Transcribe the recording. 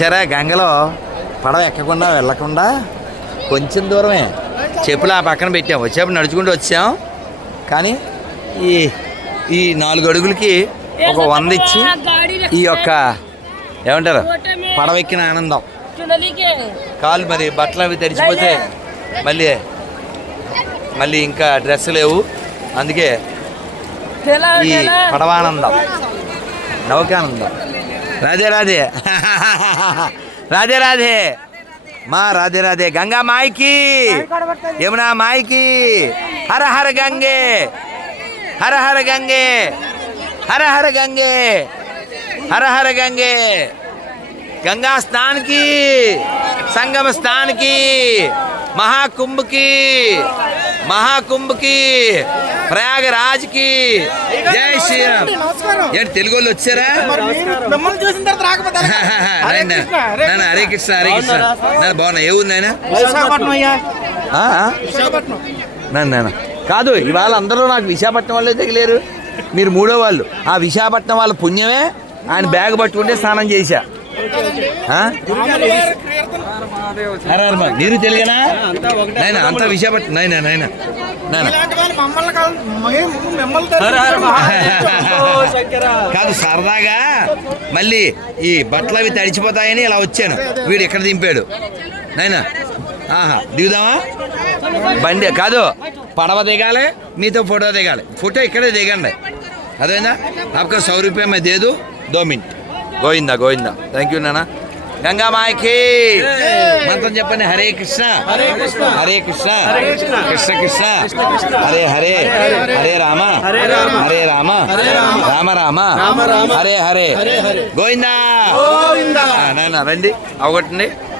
సరే గంగలో పడవ ఎక్కకుండా వెళ్ళకుండా కొంచెం దూరమే. చెప్పులు ఆ పక్కన పెట్టాం. వచ్చేప్పుడు నడుచుకుంటూ వచ్చాం. కానీ ఈ ఈ నాలుగు అడుగులకి ఒక వంద ఇచ్చి ఈ యొక్క ఏమంటారు? పడవ ఎక్కిన ఆనందం. కాలు మరి బట్టలు అవి తడిచిపోతే మళ్ళీ మళ్ళీ ఇంకా డ్రెస్ లేవు. అందుకే ఈ పడవానందం నౌకానందం. రాధే రాధే. రాధే రాధే. మా రాధే రాధే. గంగా మాయికి. యమునా మాయికి. హర హర గంగే. హర హర గంగే. హర హర గంగే. హర హర గంగే. గంగా స్థాన్కి సంగమ స్థాన్కి महाकुंभ की महाकुंभ की ప్రయాగరాజ్ కి జై శ్రీరామ్ ఏంటి తెలుగు వాళ్ళు వచ్చారా మిమ్మల్ని చూసిన తర్వాత రాకపోతే హరే నాయన కృష్ణ, హరే నాన్న హరే కృష్ణ హరే కృష్ణ నాన్న బాగున్నా ఏ ఉంది ఆయన విశాఖపట్నం అయ్యా విశాఖపట్నం నాన్న నాన్న కాదు ఇవాళ అందరూ నాకు విశాఖపట్నం వాళ్ళే తగిలేరు మీరు మూడో వాళ్ళు ఆ విశాఖపట్నం వాళ్ళ పుణ్యమే ఆయన బ్యాగ్ పట్టుకుంటే స్నానం చేశా మీరు తెలియనా? అంత విషయపట్ నైనా నైనా కాదు సరదాగా మళ్ళీ ఈ బట్టలు అవి తడిచిపోతాయని ఇలా వచ్చాను. వీడు ఇక్కడ దింపాడు? నైనా ఆహా దిగుదామా? బండి కాదు పడవ దిగాలి మీతో ఫోటో దిగాలి. ఫోటో ఇక్కడే దిగండి. అదేనా? అప్పుడు సౌ రూపాయ దేదు దో minute. Govinda Govinda. Thank you నాన్న గంగా మాయకి. మంత్రం చెప్పండి. హరే కృష్ణ. హరే కృష్ణ. కృష్ణ. కృష్ణ. హరే హరే. హరే రామ. హరే రామ. రామ. రామ. హరే హరే. గోవిందా. రండి. అవగొట్టండి